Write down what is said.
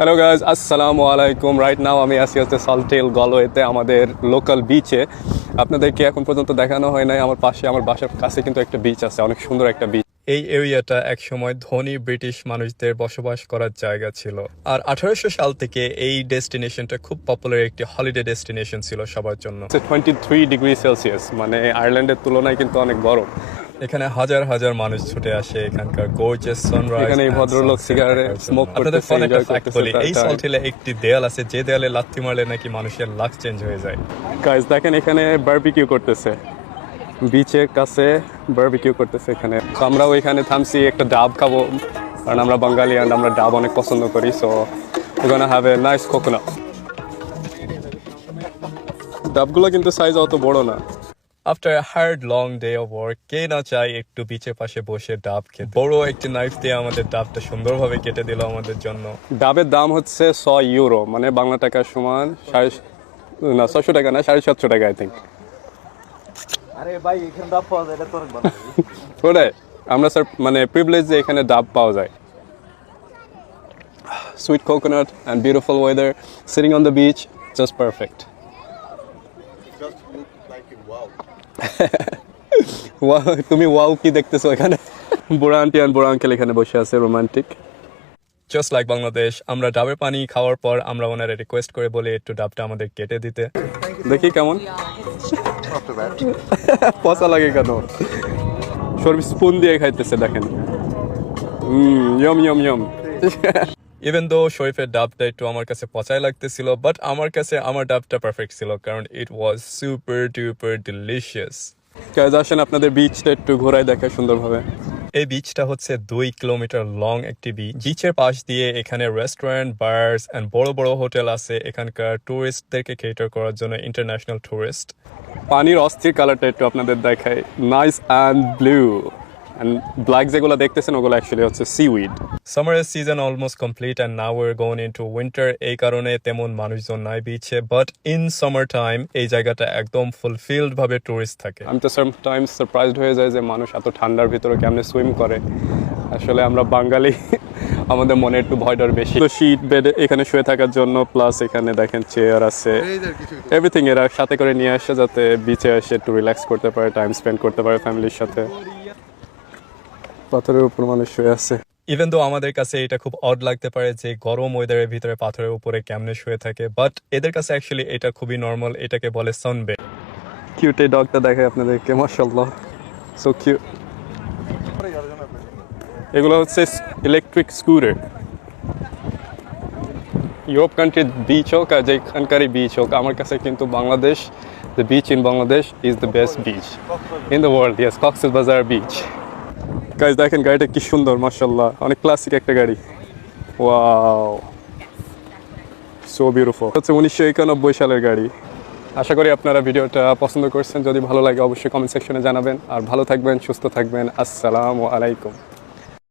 Hello guys আসসালামু আলাইকুম right now আমি আছি হচ্ছে সল্টেল গলওয়েতে আমাদের লোকাল বিচে আপনাদেরকে এখন পর্যন্ত দেখানো হয় নাই। আমার পাশে, আমার বাসার কাছে কিন্তু একটা বিচ আছে। অনেক সুন্দর একটা বিচ এই এরিয়াটা একসময় ধনী ব্রিটিশ মানুষদের বসবাস করার জায়গা ছিল। আর আঠারোশো সাল থেকে এই ডেস্টিনেশনটা খুব পপুলার একটি হলিডে ডেস্টিনেশন ছিল সবার জন্য। টোয়েন্টি থ্রি ডিগ্রি সেলসিয়াস মানে আয়ারল্যান্ডের তুলনায় কিন্তু অনেক গরম। এখানে হাজার হাজার মানুষ ছুটে আসে এখানকার গোর্জিয়াস সানরাইজ এখানে এই ভদ্রলোক সিগারেট স্মোক করতেছে ফোন একটা বলি এই। সল্ট হিলে একটি দেয়াল আছে যে দেয়ালে লাথি মারলে নাকি মানুষের লাক চেঞ্জ হয়ে যায়। গাইজ দেখেন এখানে বারবিকিউ করতেছে। বিচের কাছে বারবিকিউ করতেছে এখানে। তো আমরা ওইখানে থামছি একটা ডাব খাব। কারণ আমরা বাঙালি and আমরা ডাব অনেক পছন্দ করি সো ওখানে হ্যাভ এ নাইস কোকোনাট ডাবগুলো কিন্তু সাইজ অত বড় না। After hard long day of work কে না চায় একটু বিচের পাশে বসে ডাব খেতে। বড় একটি নাইফ দিয়ে আমাদের ডাবটা সুন্দরভাবে কেটে দিল আমাদের জন্য। ডাবের দাম হচ্ছে ছ ইউরো মানে বাংলা টাকার সমান সাড়ে না ছশো টাকা না সাড়ে সাতশো টাকা আই থিঙ্ক আরে ভাই এখানে ডাব পাওয়া যায় এটা তোর আমরা স্যার মানে প্রিভিলেজ যে এখানে ডাব পাওয়া যায়। Sweet coconut and beautiful weather sitting on the beach just perfect তুমি ওয়াও কি দেখতেছো এখানে? বুড়া আন্টি অ্যান্ড বুড়া আঙ্কেল এখানে বসে আছে রোমান্টিক জাস্ট লাইক বাংলাদেশ আমরা ডাবের পানি খাওয়ার পর আমরা ওনারা রিকোয়েস্ট করে বলি একটু ডাবটা আমাদের কেটে দিতে। দেখি কেমন। পচা লাগে কেন? সর্বি স্পুন দিয়ে খাইতেছে দেখেন। ইয়ম ইয়ম ইয়ম ইভেন দো শরীফের ডাবটা একটু আমার কাছে পচাই লাগতেছিল বাট আমার কাছে আমার ডাবটা পারফেক্ট ছিল কারণ it was super duper delicious কাজ আসেন আপনাদের বিচটা একটু ঘোরায় দেখে সুন্দরভাবে। এই বিচটা হচ্ছে দুই কিলোমিটার লং একটি বিচ বিচের পাশ দিয়ে এখানে রেস্টুরেন্ট বার্স এন্ড বড় বড় হোটেল আছে। এখানকার টুরিস্টদেরকে কেটার করার জন্য ইন্টারন্যাশনাল টুরিস্ট পানির অস্থির কালারটা একটু আপনাদের দেখায় nice and blue and black যেগুলো দেখতেছেন ওগুলো অ্যাকচুয়ালি হচ্ছে seaweed সামারের season almost complete and now we're gone into winter এই কারণে তেমন মানুষজন নাই বিচে বাট ইন সামার টাইম এই জায়গাটা একদম ফুলফিলড ভাবে টুরিস্ট থাকে। আমি তো সামটাইমস সারপ্রাইজড হয়ে যায় যে মানুষ এত ঠান্ডার ভিতরে কেমনে সুইম করে। আসলে আমরা বাঙালি আমাদের মনে একটু ভয় ডর বেশি। তো শীত বেড এখানে শুয়ে থাকার জন্য প্লাস এখানে দেখেন চেয়ার আছে। এভরিথিং এরা সাথে করে নিয়ে আসে যাতে বিচে এসে একটু রিল্যাক্স করতে পারে টাইম স্পেন্ড করতে পারে ফ্যামিলির সাথে। পাথরের উপর মানুষ শুয়ে আছে। ইভেন তো আমাদের কাছে এটা খুব অড লাগতে পারে যে গরম ওয়েদারের ভিতরে পাথরের উপরে কেমনে শুয়ে থাকে বাট এদের কাছে অ্যাকচুয়ালি এটা খুবই নর্মাল এটাকে বলে সানবে কিউট এই ডগটা দেখায় আপনাদেরকে মাশাআল্লাহ। সো কিউট এগুলো হচ্ছে ইলেকট্রিক স্কুটার ইউরোপ কান্ট্রির বিচ হোক আর যেখানকারই বিচ হোক আমার কাছে কিন্তু Bangladesh the beach in Bangladesh is the best beach in the world yes Cox's Bazar beach guys দেখেন গাড়িটা কি সুন্দর মার্শাল্লাহ অনেক ক্লাসিক একটা গাড়ি। ওয়াও সো বিউটিফুল হচ্ছে উনিশশো একানব্বই সালের গাড়ি। আশা করি আপনারা ভিডিওটা পছন্দ করছেন। যদি ভালো লাগে, অবশ্যই কমেন্ট সেকশনে জানাবেন। আর ভালো থাকবেন, সুস্থ থাকবেন। আসসালামু আলাইকুম।